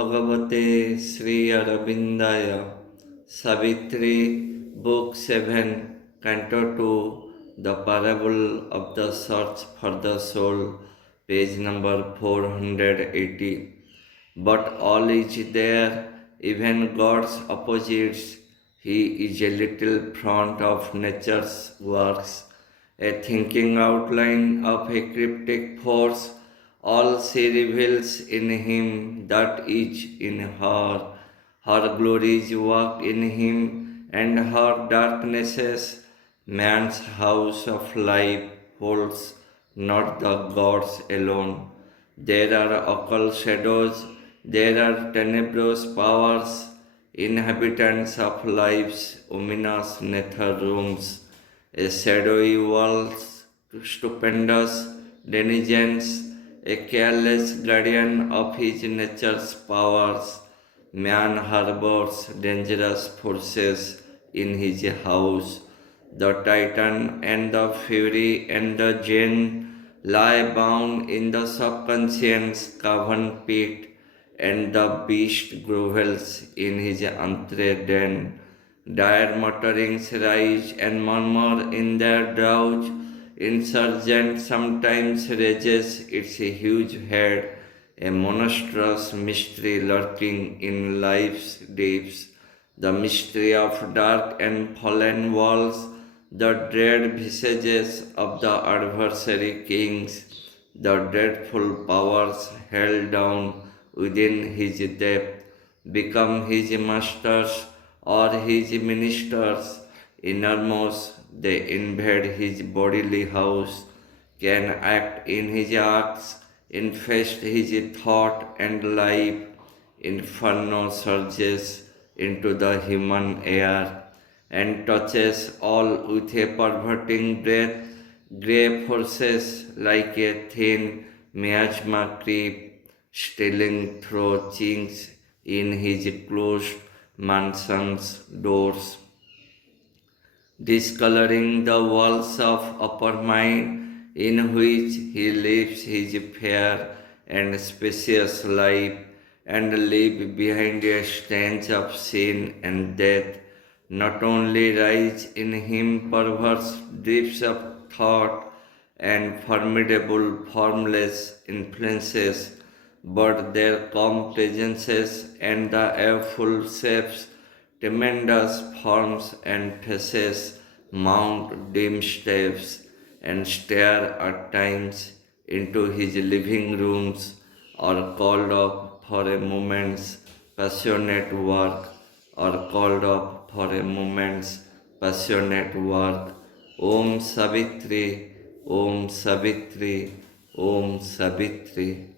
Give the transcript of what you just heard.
Bhagavate Sri Aurobindaya. SAVITRI, Book 7, Canto 2, The Parable of the Search for the Soul, page number 480. But all is there, even God's opposites. He is a little front of nature's works, a thinking outline of a cryptic force. All she reveals in him that is in her. Her glories walk in him, and her darknesses. Man's house of life holds not the gods alone. There are occult shadows, there are tenebrous powers, inhabitants of life's ominous nether rooms, a shadowy walls, stupendous denizens, a careless guardian of his nature's powers. Man harbors dangerous forces in his house. The Titan and the Fury and the Jinn lie bound in the subconscious cavern pit, and the beast grovels in his antre den. Dire mutterings rise and murmur in their drowse. Insurgent sometimes raises its huge head, a monstrous mystery lurking in life's deeps, the mystery of dark and fallen walls, the dread visages of the adversary kings, the dreadful powers held down within his depth, become his masters or his ministers. Innermost, they invade his bodily house, can act in his acts, infest his thought and life. Inferno surges into the human air and touches all with a perverting breath. Grey forces like a thin miasma creep, stealing through chinks in his closed mansion's doors, discoloring the walls of upper mind in which he lives his fair and spacious life, and leave behind a stench of sin and death. Not only rise in him perverse drifts of thought and formidable formless influences, but there come presences and the awful shapes, tremendous forms and faces, mount dim steps and stare at times into his living rooms, or called up for a moment's passionate work, or called up for a moment's passionate work. Om Savitri, Om Savitri, Om Savitri.